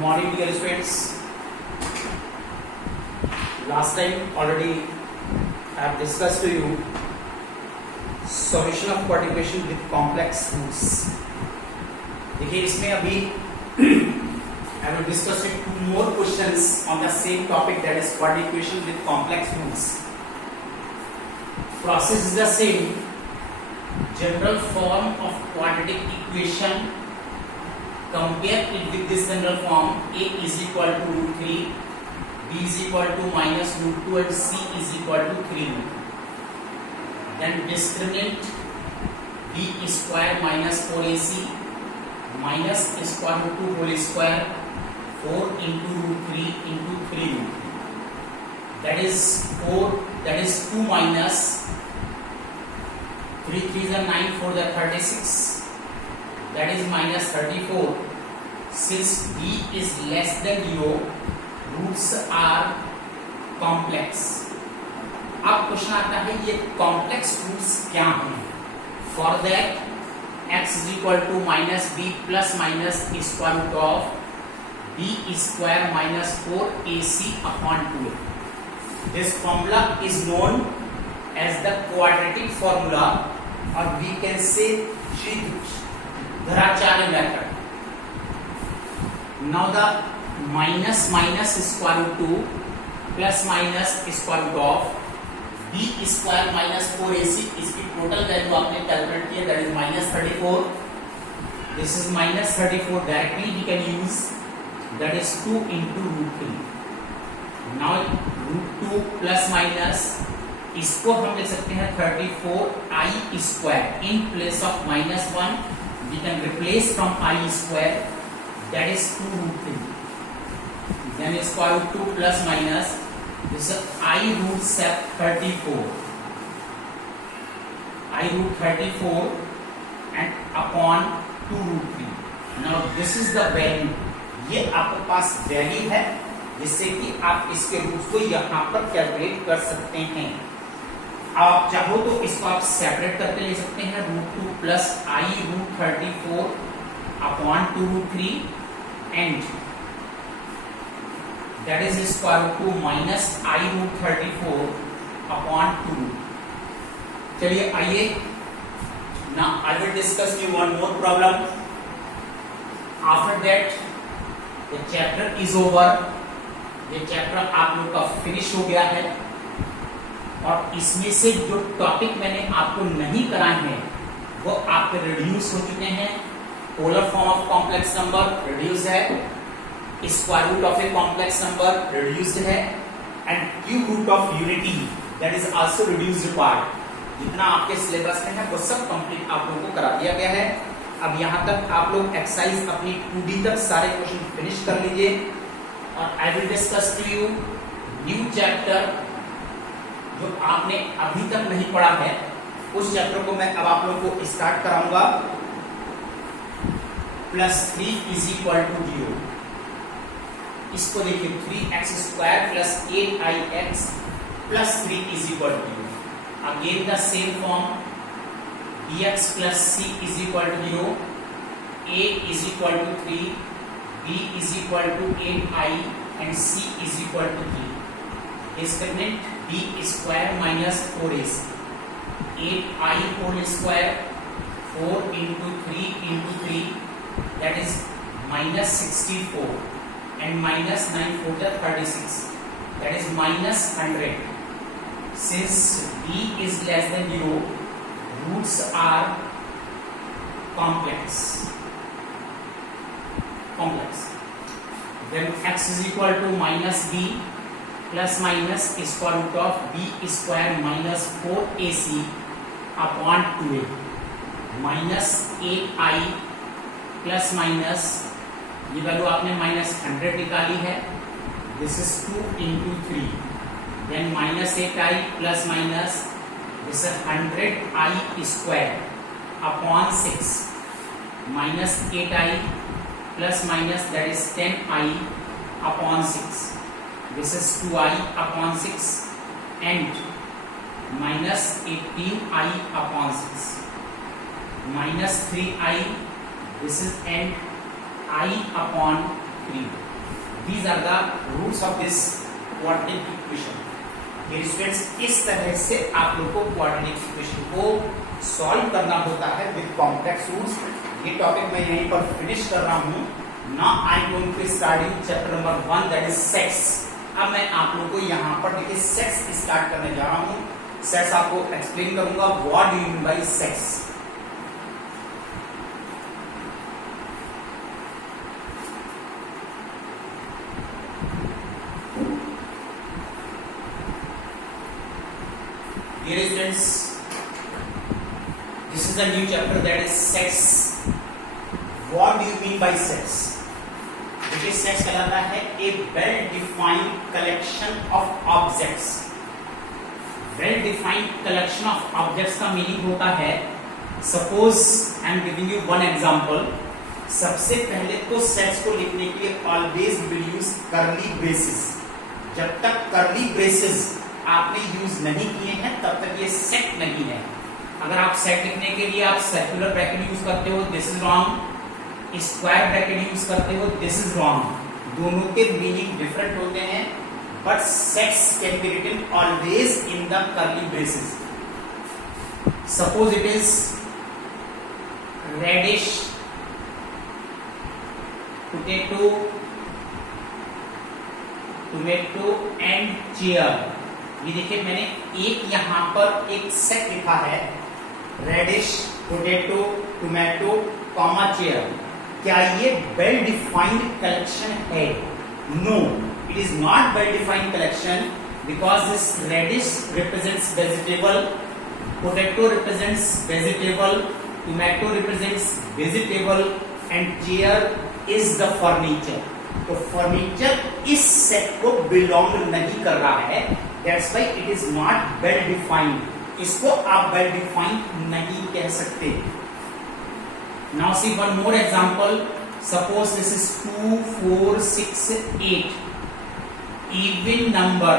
morning dear students. Last time already I have discussed to you solution of quadratic equation with complex roots. देखिए इसमें अभी I will discuss two more questions on the same topic, that is quadratic equation with complex roots. Process is the same. General form of quadratic equation, compare it with this general form. A is equal to root 3, B is equal to minus root 2 and C is equal to 3 root. Then discriminant B square minus 4AC minus square root 2 whole square 4 into root 3 into 3 root 3. That is 4, that is 2 minus 3 3s are 9, 4 are 36, that is minus 34. Since b is less than 0, roots are complex. अब question आता है ये complex roots क्या हैं? For that x is equal to minus b plus minus square root of b square minus 4ac upon 2a. This formula is known as the quadratic formula, or we can say Dharacharya method. Now the minus minus square root 2 plus minus square root of b square minus 4ac, इसकी total value आपने calculate किया, that is minus 34. This is minus 34. Directly we can use, that is 2 into root 3. Now root 2 plus minus, इसको हम लिख सकते हैं 34i square. In place of minus 1 we can replace from I square, that is 2 root 3. Then square root 2 plus minus, this is I root 34. I root 34 and upon 2 root 3. Now this is the value. ये आपके पास value है जिससे कि आप इसके root को यहाँ पर कैलकुलेट कर सकते हैं. आप चाहो तो इसको आप सेपरेट करके ले सकते हैं. Root 2 plus I root 34 upon 2 root 3 and that is square root 2 minus I root 34 upon 2. चलिए आइए, now I will discuss you one more problem. After that the chapter is over. ये चैप्टर आप लोग का फिनिश हो गया है और इसमें से जो टॉपिक मैंने आपको नहीं कराए हैं वो आपके रिड्यूस हो चुके हैं. Polar form of complex number reduce है, square root of a complex number reduced है, and cube root of unity that is also reduced part. जितना आपके सिलेबस में है वो सब कंप्लीट आप लोगों को करा दिया गया है. अब यहाँ तक आप लोग एक्सरसाइज अपनी 2D तक सारे क्वेश्चन फिनिश कर लीजिए और I will discuss to you new chapter जो आपने अभी तक नहीं पढ़ा है. उस चैप्टर को मैं अब आप लोगों को स्टार्ट कराऊंगा. +3 इज इक्वल टू 0. इसको देखिए 3x square plus 8ix plus 3 is equal to 0. Again the same form, dx plus c is equal to 0, a is equal to 3, b is equal to 8i and c is equal to 3. Discriminant b square minus 4ac, 8i whole square 4 into 3 into 3 that is minus 64 and minus 9 4 36 that is minus 100. Since b is less than 0, roots are complex. Then x is equal to minus b plus minus square root of b square minus 4ac upon 2a minus 8i plus minus, ये value आपने minus 100 निकाली है, this is 2 into 3. Then minus 8i plus minus, this is 100i square upon 6 minus 8i plus minus, that is 10i upon 6. This is 2i upon 6 and minus 18i upon 6 minus 3i. This is and I upon 3. These are the roots of this quadratic equation. मेरे students, इस तरह से आप लोग को quadratic equation को solve करना होता है विद कॉम्प्लेक्स रूट्स। ये टॉपिक मैं यहीं पर फिनिश कर रहा हूँ। Now I am going to start in chapter number 1, that is sets. अब मैं आप लोग को यहाँ पर देखिए सेट्स स्टार्ट करने जा रहा हूँ। सेट्स आपको एक्सप्लेन करूंगा, what do you mean by sets. Dear students, this is a new chapter, that is sets. What do you mean by sets? देखिए सेट्स कहलाता है a well defined collection of objects. Well defined collection of objects का meaning होता है, suppose I am giving you one example. सबसे पहले तो sets को लिखने के लिए always will use curly braces. जब तक curly braces आपने यूज नहीं किए हैं तब तक ये सेट नहीं है। अगर आप सेट लिखने के लिए आप सर्कुलर ब्रैकेट यूज करते हो, this is wrong. Square bracket use करते हो, दिस इज रॉन्ग। दोनों के मीनिंग डिफरेंट होते हैं, but sets can be written always in the curly braces. Suppose it is radish potato tomato and chair. ये देखिए मैंने एक यहां पर एक सेट लिखा है, radish potato tomato comma chair. क्या ये वेल डिफाइंड कलेक्शन है? No, it is not well defined collection, because this radish represents vegetable, potato represents vegetable, tomato represents vegetable and chair is the furniture. तो furniture इस set को belong नहीं कर रहा है, that's why it is not well defined. इसको आप well defined नहीं कह सकते। Now see one more example. Suppose this is 2, 4, 6, 8. Even number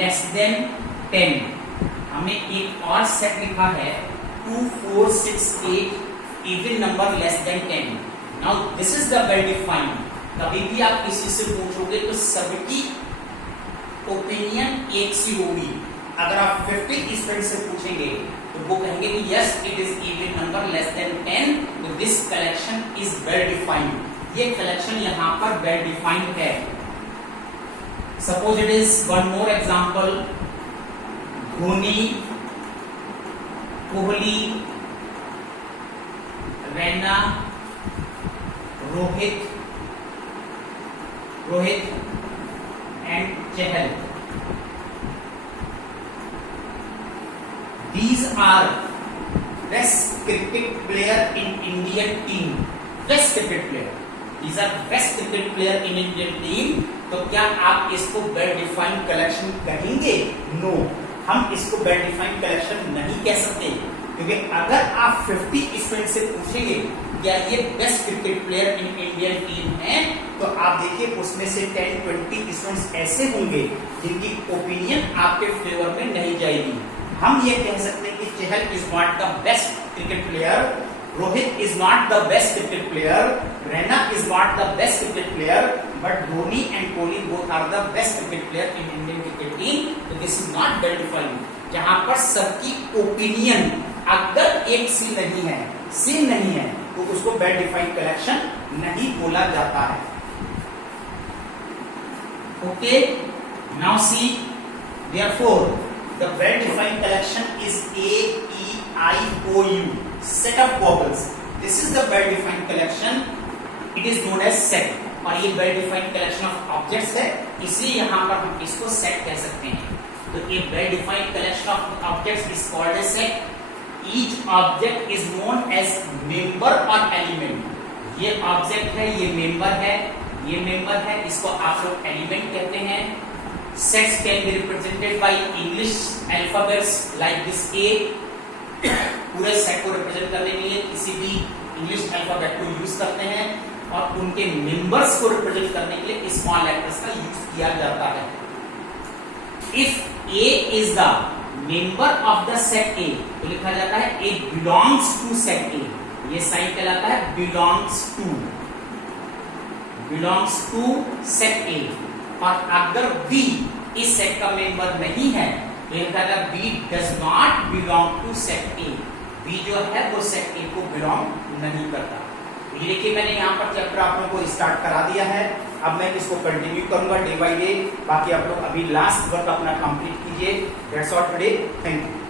less than 10. हमने एक और सेट लिखा है 2, 4, 6, 8. Even number less than 10. Now this is the well defined. कभी भी आप किसी से पूछोगे तो सबकी ओपिनियन एक सी होगी। अगर आप 50 स्टूडेंट से पूछेंगे तो वो कहेंगे कि yes it is even number less than 10, तो this collection is well defined. ये कलेक्शन यहां पर वेल डिफाइंड है। Suppose it is one more example, Dhoni, Kohli, Raina, Rohit and Chahal. These are best cricket player in Indian team. Best cricket player. These are best cricket player in Indian team. तो क्या आप इसको well defined collection कहेंगे? No, हम इसको well defined collection नहीं कह सकते, क्योंकि अगर आप 50 स्टूडेंट से पूछेंगे क्या ये best cricket player in Indian team है, तो आप देखिए उसमें से 10-20 स्टूडेंट्स ऐसे होंगे जिनकी ओपिनियन आपके फेवर में नहीं जाएगी। हम ये कह सकते हैं कि Chahal is not the best cricket player, Rohit is not the best cricket player, Raina is not the best cricket player, but Dhoni and Kohli both are the best cricket player in Indian cricket team. तो this is not well defined, जहां पर सबकी opinion अगर एक सी नहीं है, same नहीं है, तो उसको वेल डिफाइंड कलेक्शन नहीं बोला जाता है। Okay, now see, therefore the well defined collection is AEIOU, set of vowels. This is the well defined collection. It is known as set. और ये well defined collection of objects है, इसलिए यहाँ पर हम इसको set कह सकते हैं। तो ये well defined collection of objects is called as set. Each object is known as member or element. ये ऑब्जेक्ट है, ये मेंबर है, ये मेंबर है, इसको आप लोग एलिमेंट कहते हैं। Sets can be represented by English alphabets like this A। पूरे सेट को रिप्रेजेंट करने के लिए किसी भी इंग्लिश अल्फाबेट को यूज करते हैं, और उनके मेंबर्स को रिप्रेजेंट करने के लिए स्मॉल लेटर्स का यूज किया जाता है। If A is the member of the set A, तो लिखा जाता है A belongs to set A। ये साइन कहलाता है belongs to. Belongs to set A, और अगर बी इस सेट का मेंबर नहीं है तो अगर B does not belong to set A, B जो है वो सेट ए को बिलोंग नहीं करता। ये देखिए मैंने यहाँ पर चैप्टर आप लोगों को स्टार्ट करा दिया है, अब मैं इसको कंटिन्यू करूंगा डे बाय डे। बाकी आप लोग अभी लास्ट वर्क अपना कंप्लीट कीजिए। That's all today, thank you.